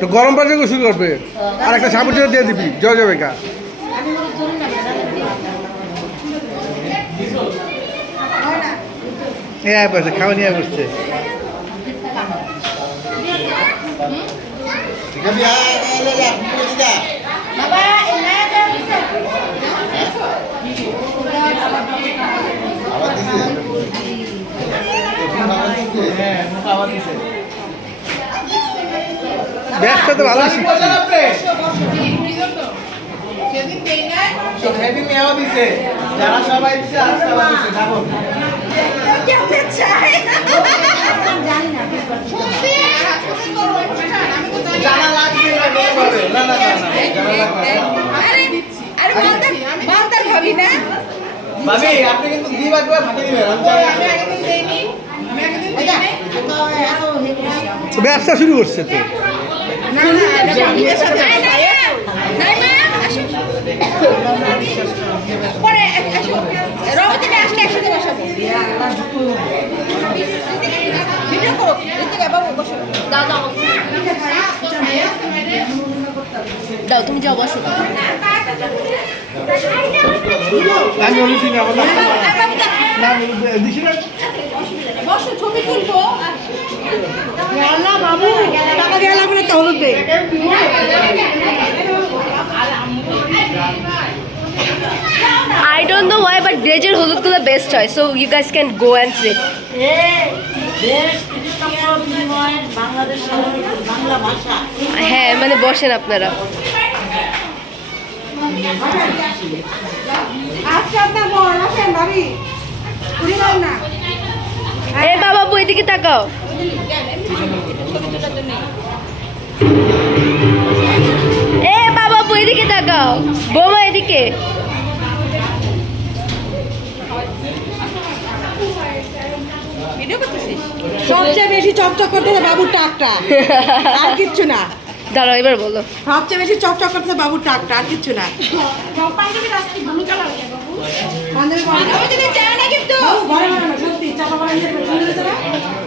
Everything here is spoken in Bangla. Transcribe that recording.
তো গরম পানি গোসল করবে আর একটা সাবুন দিয়ে দিবি জয় যাবে কা বসে খাওয়া নিয়ে বসছে ব্যাগটা তো ভালো শিখছে যারা সবাই দিচ্ছে আজকে আবার দিচ্ছে যাবো জানা লাগবে না না ভাবি আপনি কিন্তু দিবা করে ফাটে দিবেন ব্যবসা শুরু করছে তো দাও তুমি যাও বসো আমি বলেছি না বসো ছবি তুলবো বাবু টাকা দেওয়া লাগবে না তো হলুদ দে I don't know why, but Grejer Hulud is the best choice. So you guys can go and sit. হ্যাঁ মানে বসেন আপনারা আজকে আপনার বল আসেন ভাবি পুরি নাও না এ বাবা বই দিকে তাকাও এ বাবা বই দিকে তাকাও বৌমা এদিকে সবচেয়ে বেশি চকচক করতেছে বাবুর টাকটা আর কিচ্ছু না দাঁড়াও এবার বলো সবচেয়ে বেশি চকচক করতেছে বাবুর টাকটা আর কিচ্ছু না পাঞ্জাবি বাবু ঘরে বানানো সত্যি চাপা বানানো